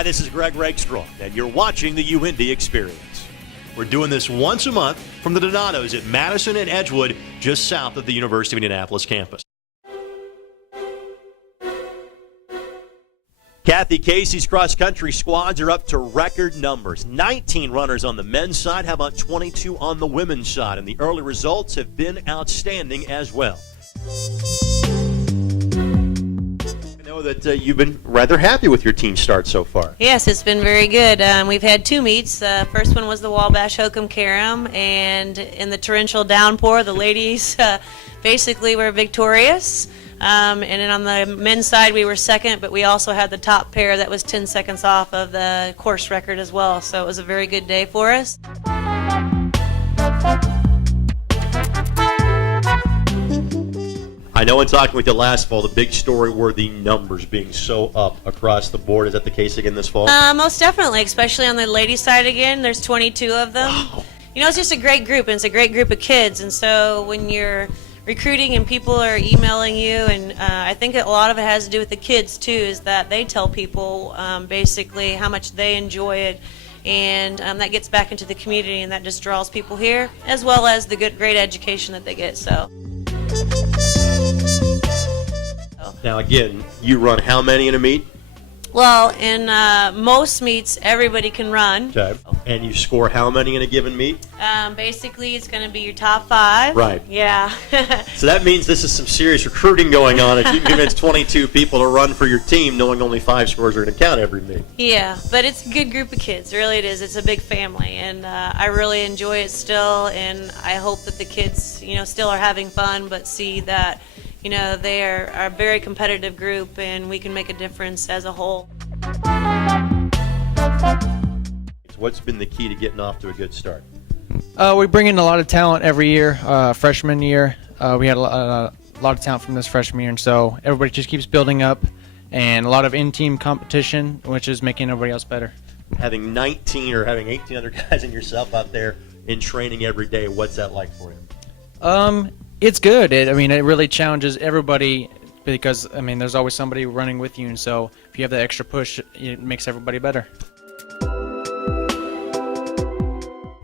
Hi, this is Greg Rakestraw, and you're watching the UIndy Xperience. We're doing this once a month from the Donatos at Madison and Edgewood, just south of the University of Indianapolis campus. Kathy Casey's cross-country squads are up to record numbers. 19 runners on the men's side. How about 22 on the women's side? And the early results have been outstanding as well. I know that you've been rather happy with your team start so far. Yes, it's been very good. We've had two meets. The first one was the Wabash Hokum Karam, and in the torrential downpour, the ladies basically were victorious. And then on the men's side, we were second, but we also had the top pair that was 10 seconds off of the course record as well. So it was a very good day for us. I know in talking with you last fall, the big story were the numbers being so up across the board. Is that the case again this fall? Most definitely, especially on the ladies' side again. There's 22 of them. Wow. You know, it's just a great group, and it's a great group of kids. And so when you're recruiting and people are emailing you, and I think a lot of it has to do with the kids too, is that they tell people basically how much they enjoy it, and that gets back into the community, and that just draws people here, as well as the great education that they get. So Now again, you run how many in a meet? well, in most meets everybody can run. Okay. And you score how many in a given meet? Basically it's going to be your top 5. Right. Yeah. So that means this is some serious recruiting going on if you can convince 22 people to run for your team knowing only 5 scores are going to count every meet. Yeah, but it's a good group of kids. Really it is. It's a big family, and I really enjoy it still, and I hope that the kids, still are having fun, but see that, they are a very competitive group, and we can make a difference as a whole. What's been the key to getting off to a good start? We bring in a lot of talent every year. Freshman year, we had a lot of talent from this freshman year, and so everybody just keeps building up, and a lot of in-team competition, which is making everybody else better. Having 19 or having 18 other guys and yourself out there in training every day, what's that like for you? It's good. It really challenges everybody because, there's always somebody running with you, and so if you have that extra push, it makes everybody better.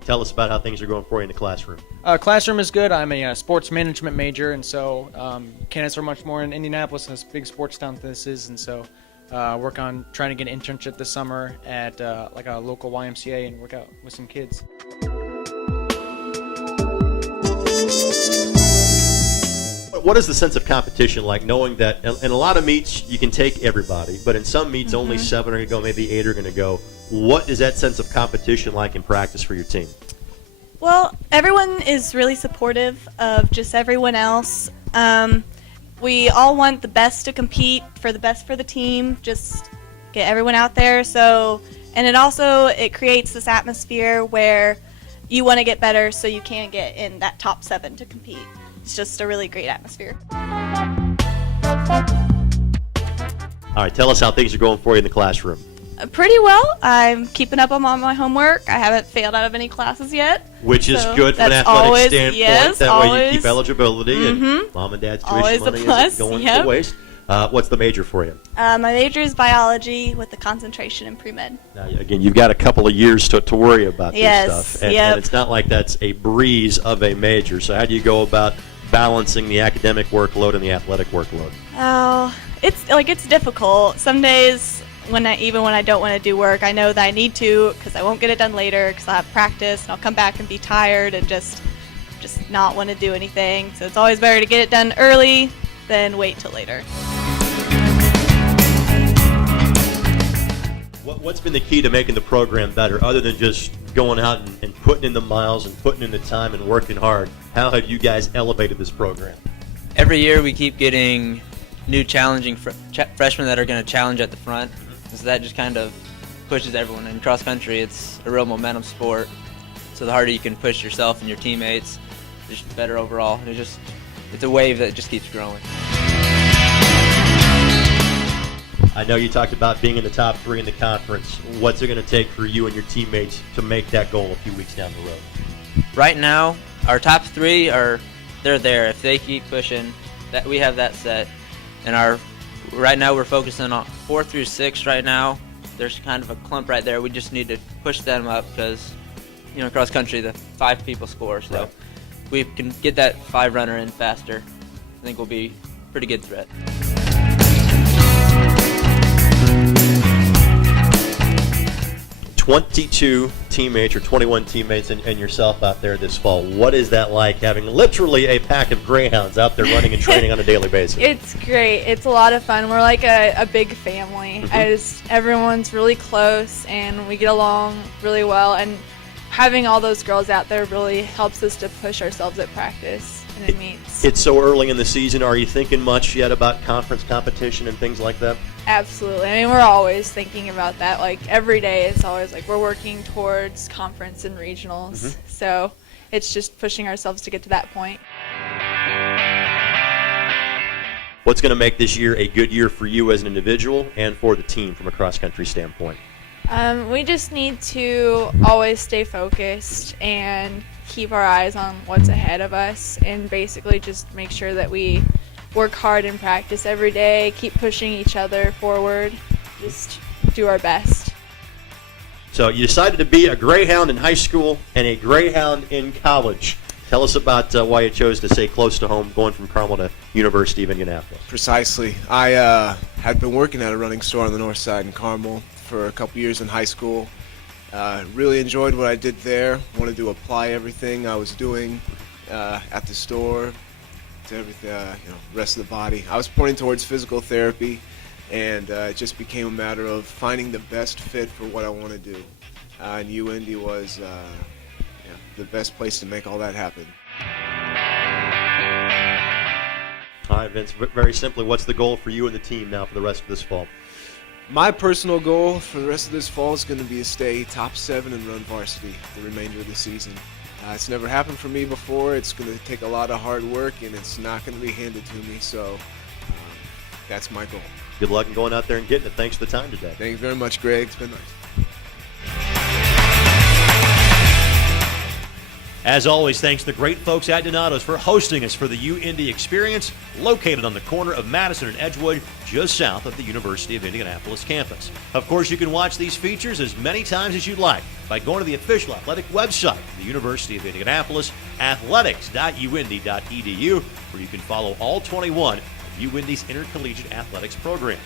Tell us about how things are going for you in the classroom. Classroom is good. I'm a sports management major, and so can't answer much more in Indianapolis, as big sports town this is, and so work on trying to get an internship this summer at like a local YMCA and work out with some kids. What is the sense of competition like, knowing that in a lot of meets you can take everybody, but in some meets only 7 are going to go, maybe 8 are going to go. What is that sense of competition like in practice for your team? Well, everyone is really supportive of just everyone else. We all want the best to compete for the best for the team, just get everyone out there. So, and it creates this atmosphere where you want to get better so you can get in that top 7 to compete. It's just a really great atmosphere. All right, tell us how things are going for you in the classroom. Pretty well. I'm keeping up on all my homework. I haven't failed out of any classes yet. Which is good from an athletic standpoint. That way you keep eligibility, and mom and dad's tuition money isn't going to waste. What's the major for you? My major is biology with the concentration in pre-med. Now, again, you've got a couple of years to worry about this stuff. And it's not like that's a breeze of a major. So how do you go about balancing the academic workload and the athletic workload? Oh, it's difficult. Some days, even when I don't want to do work, I know that I need to because I won't get it done later because I'll have practice and I'll come back and be tired and just not want to do anything. So it's always better to get it done early than wait till later. What's been the key to making the program better, other than just going out and putting in the miles and putting in the time and working hard? How have you guys elevated this program? Every year we keep getting new challenging freshmen that are going to challenge at the front. So that just kind of pushes everyone. In cross country, it's a real momentum sport. So the harder you can push yourself and your teammates, just better overall. It's a wave that just keeps growing. I know you talked about being in the top 3 in the conference. What's it going to take for you and your teammates to make that goal a few weeks down the road? Right now, our top 3 they're there. If they keep pushing, that we have that set. And right now we're focusing on 4 through 6 right now, there's kind of a clump right there. We just need to push them up because, cross country, the 5 people score. So Right. if we can get that 5 runner in faster, I think we'll be a pretty good threat. 22 teammates or 21 teammates and yourself out there this fall. What is that like, having literally a pack of greyhounds out there running and training on a daily basis? It's great. It's a lot of fun. We're like a big family. Everyone's really close and we get along really well. And having all those girls out there really helps us to push ourselves at practice and at meets. It's so early in the season. Are you thinking much yet about conference competition and things like that? Absolutely. I mean, we're always thinking about that. Like every day, it's always like we're working towards conference and regionals. So it's just pushing ourselves to get to that point. What's going to make this year a good year for you as an individual and for the team from a cross-country standpoint? We just need to always stay focused and keep our eyes on what's ahead of us and basically just make sure that we work hard in practice every day, keep pushing each other forward, just do our best. So you decided to be a greyhound in high school and a greyhound in college. Tell us about why you chose to stay close to home, going from Carmel to University of Indianapolis. Precisely. I had been working at a running store on the north side in Carmel for a couple years in high school. Really enjoyed what I did there. Wanted to apply everything I was doing at the store to everything, rest of the body. I was pointing towards physical therapy, and it just became a matter of finding the best fit for what I want to do. And UIndy was the best place to make all that happen. All right, Vince, very simply, what's the goal for you and the team now for the rest of this fall? My personal goal for the rest of this fall is going to be to stay top 7 and run varsity the remainder of the season. It's never happened for me before. It's going to take a lot of hard work, and it's not going to be handed to me, so that's my goal. Good luck in going out there and getting it. Thanks for the time today. Thank you very much, Greg. It's been nice. As always, thanks to the great folks at Donato's for hosting us for the UIndy Xperience, located on the corner of Madison and Edgewood, just south of the University of Indianapolis campus. Of course, you can watch these features as many times as you'd like by going to the official athletic website of the University of Indianapolis, athletics.uindy.edu, where you can follow all 21 of UIndy's intercollegiate athletics programs.